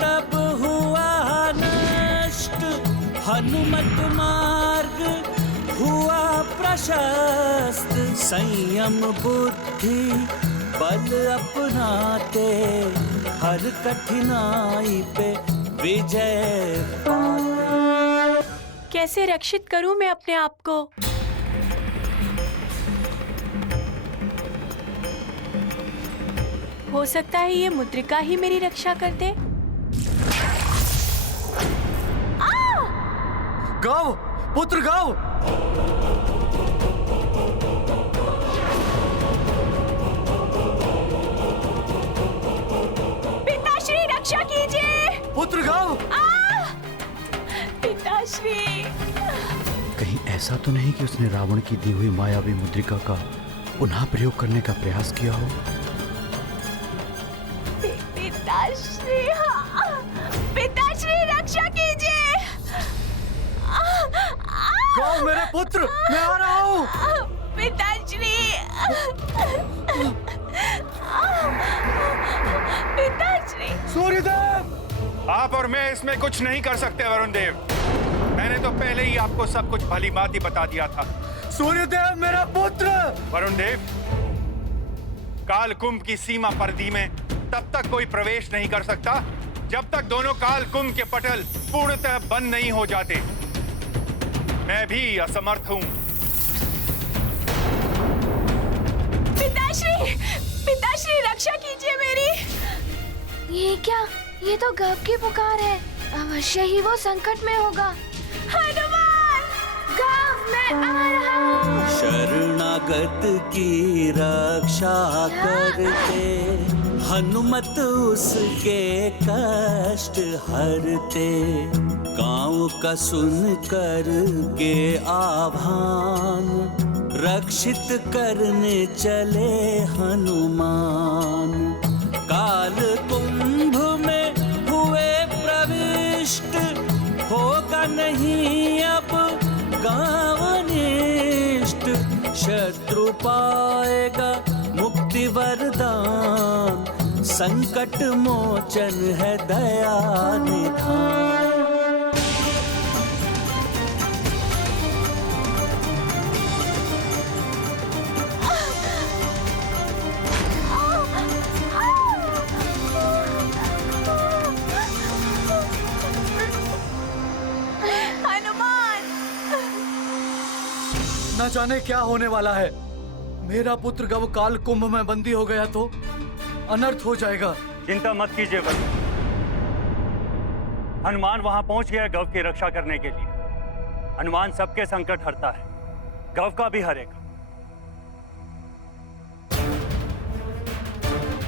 तब हुआ नष्ट, हनुमत मार्ग हुआ प्रशस्त। संयम बुद्धि बल अपनाते, हर कठिनाई पे विजय पाते। कैसे रक्षित करूं मैं अपने आप को? हो सकता है ये मुद्रिका ही मेरी रक्षा कर दे। गाओ पुत्र गाओ। पिताश्री रक्षा कीजिए। पुत्र गाओ। पिताश्री। कहीं ऐसा तो नहीं कि उसने रावण की दी हुई मायावी मुद्रिका का पुनः प्रयोग करने का प्रयास किया हो? पिताश्री, पिताश्री रक्षा कीजिए। गाओ मेरे पुत्र, मैं आ रहा हूँ। पिताश्री। पिताश्री। सूर्यदेव, आप और मैं इसमें कुछ नहीं कर सकते वरुण देव। मैंने तो पहले ही आपको सब कुछ भली भांति बता दिया था। सूर्यदेव मेरा पुत्र। वरुण देव, काल कुंभ की सीमा परिधि में तब तक कोई प्रवेश नहीं कर सकता जब तक दोनों काल कुंभ के पटल पूर्णतः बंद नहीं हो जाते। मैं भी असमर्थ हूं। पिताश्री, पिताश्री रक्षा कीजिए मेरी। ये क्या? ये तो गव की पुकार है। अवश्य ही वो संकट में होगा। हनुमान, गव मैं आ रहा हूँ। शरणागत की रक्षा करते, हनुमत उसके कष्ट हरते। गाँव का सुन कर के आभान, रक्षित करने चले हनुमान। काल कुंभ में हुए प्रविष्ट, होगा नहीं अब गाँव निष्ठ। शत्रु पाएगा मुक्ति वरदान, संकट मोचन है दया निधान। न जाने क्या होने वाला है। मेरा पुत्र गव काल कुंभ में बंदी हो गया तो अनर्थ हो जाएगा। चिंता मत कीजिए वरुण। हनुमान वहां पहुंच गया गव की रक्षा करने के लिए। हनुमान सबके संकट हरता है, गव का भी हरेगा।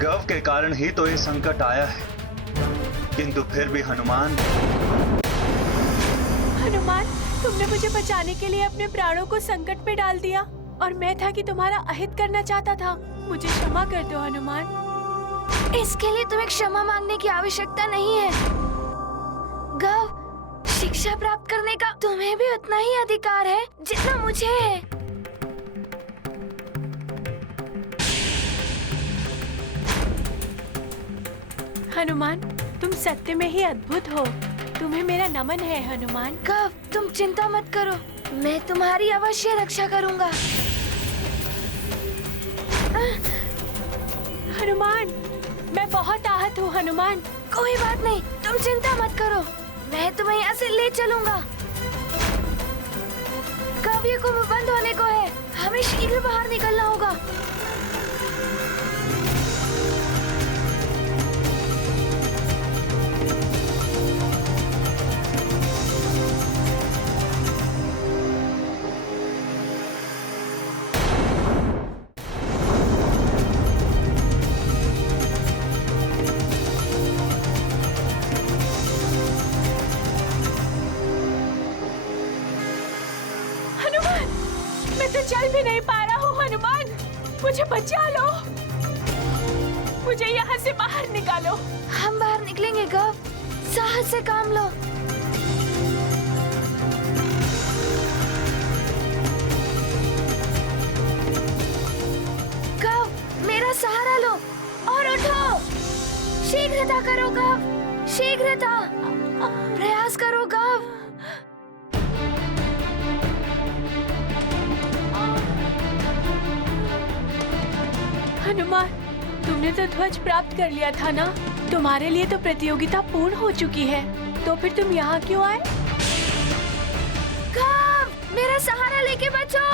गव के कारण ही तो ये संकट आया है, किंतु फिर भी हनुमान। हनुमान, तुमने मुझे बचाने के लिए अपने प्राणों को संकट में डाल दिया और मैं था कि तुम्हारा अहित करना चाहता था। मुझे क्षमा कर दो हनुमान। इसके लिए तुम्हें क्षमा मांगने की आवश्यकता नहीं है। गव, शिक्षा प्राप्त करने का तुम्हें भी उतना ही अधिकार है जितना मुझे है। हनुमान, तुम सत्य में ही अद्भुत हो। तुम्हें मेरा नमन है हनुमान। गव, तुम चिंता मत करो, मैं तुम्हारी अवश्य रक्षा करूंगा। हनुमान, मैं बहुत आहत हूँ हनुमान। कोई बात नहीं, तुम चिंता मत करो, मैं तुम्हें यहाँ से ले चलूंगा। काव्य कुंभ बंद होने को है, हमें शीघ्र बाहर निकलना होगा। चल भी नहीं पा रहा हूँ हनुमान, मुझे बचा लो। मुझे यहाँ से बाहर निकालो। हम बाहर निकलेंगे गव, साहस से काम लो। गव, मेरा सहारा लो और उठो। शीघ्रता करो गव। शीघ्रता प्रयास करो गव। हनुमान, तुमने तो ध्वज प्राप्त कर लिया था ना? तुम्हारे लिए तो प्रतियोगिता पूर्ण हो चुकी है, तो फिर तुम यहाँ क्यों आए? गव, मेरा सहारा लेके बचो।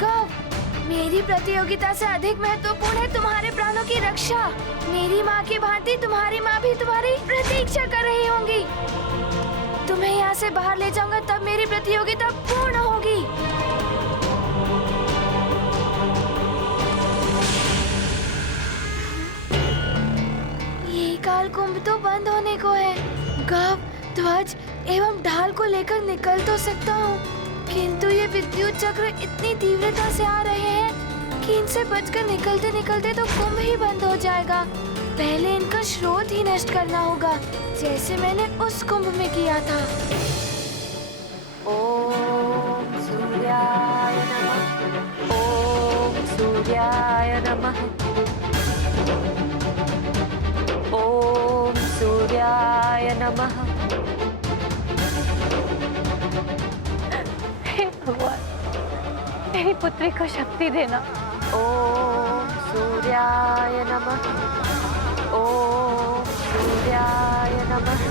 गव, मेरी प्रतियोगिता से अधिक महत्वपूर्ण है तुम्हारे प्राणों की रक्षा। मेरी माँ की भांति तुम्हारी माँ भी तुम्हारी प्रतीक्षा कर रही होंगी। तुम्हें यहाँ से बाहर ले जाऊंगा, तब मेरी प्रतियोगिता पूर्ण होगी। ये काल कुंभ तो बंद होने को है। गव, ध्वज एवं ढाल को लेकर निकल तो सकता हूँ, किंतु ये विद्युत चक्र इतनी तीव्रता से आ रहे हैं कि इनसे बचकर निकलते निकलते तो कुंभ ही बंद हो जाएगा। पहले इनका स्रोत ही नष्ट करना होगा, जैसे मैंने उस कुंभ में किया था। ओम सूर्याय नमः। ओम सूर्याय नमः। ओम सूर्याय नमः। हे भगवान, मेरी पुत्री को शक्ति देना। ओम सूर्याय नमः। ओम सूर्याय नमः।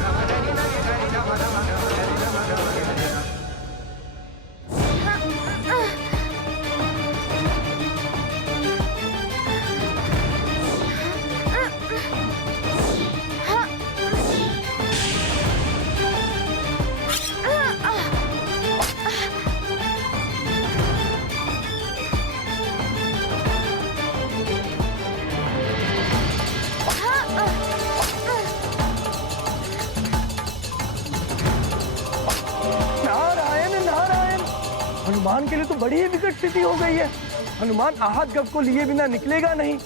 हनुमान के लिए तो बड़ी ही विकट स्थिति हो गई है। हनुमान आहत गव को लिए बिना निकलेगा नहीं,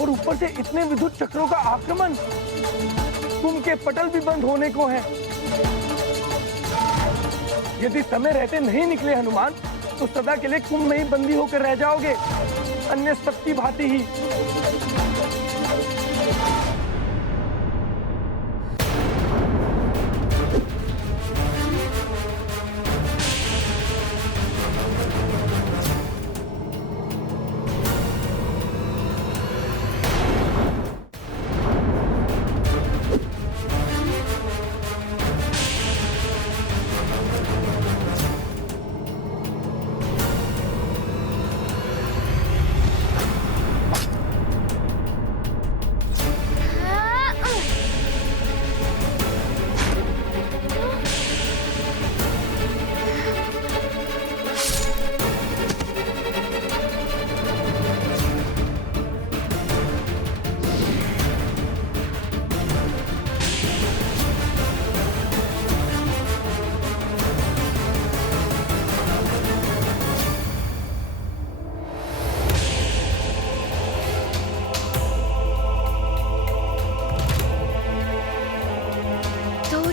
और ऊपर से इतने विद्युत चक्रों का आक्रमण। कुंभ के पटल भी बंद होने को हैं। यदि समय रहते नहीं निकले हनुमान, तो सदा के लिए कुंभ में ही बंदी होकर रह जाओगे, अन्य सबकी भांति ही।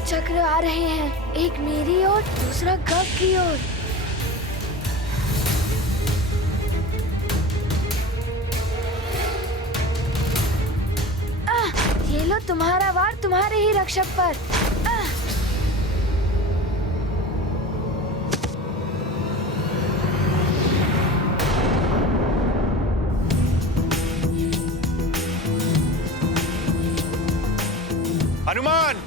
चक्र आ रहे हैं, एक मेरी ओर, दूसरा गव की ओर। ये लो तुम्हारा वार तुम्हारे ही रक्षक पर। हनुमान,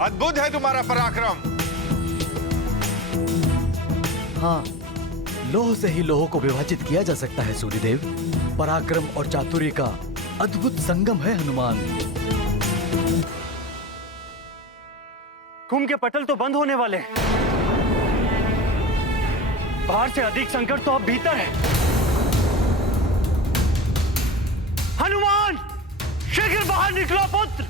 अद्भुत है तुम्हारा पराक्रम। हाँ, लोह से ही लोह को विभाजित किया जा सकता है सूर्यदेव। पराक्रम और चातुर्य का अद्भुत संगम है हनुमान। कुंभ के पटल तो बंद होने वाले हैं। बाहर से अधिक संकट तो अब भीतर है। हनुमान, शीघ्र बाहर निकलो पुत्र।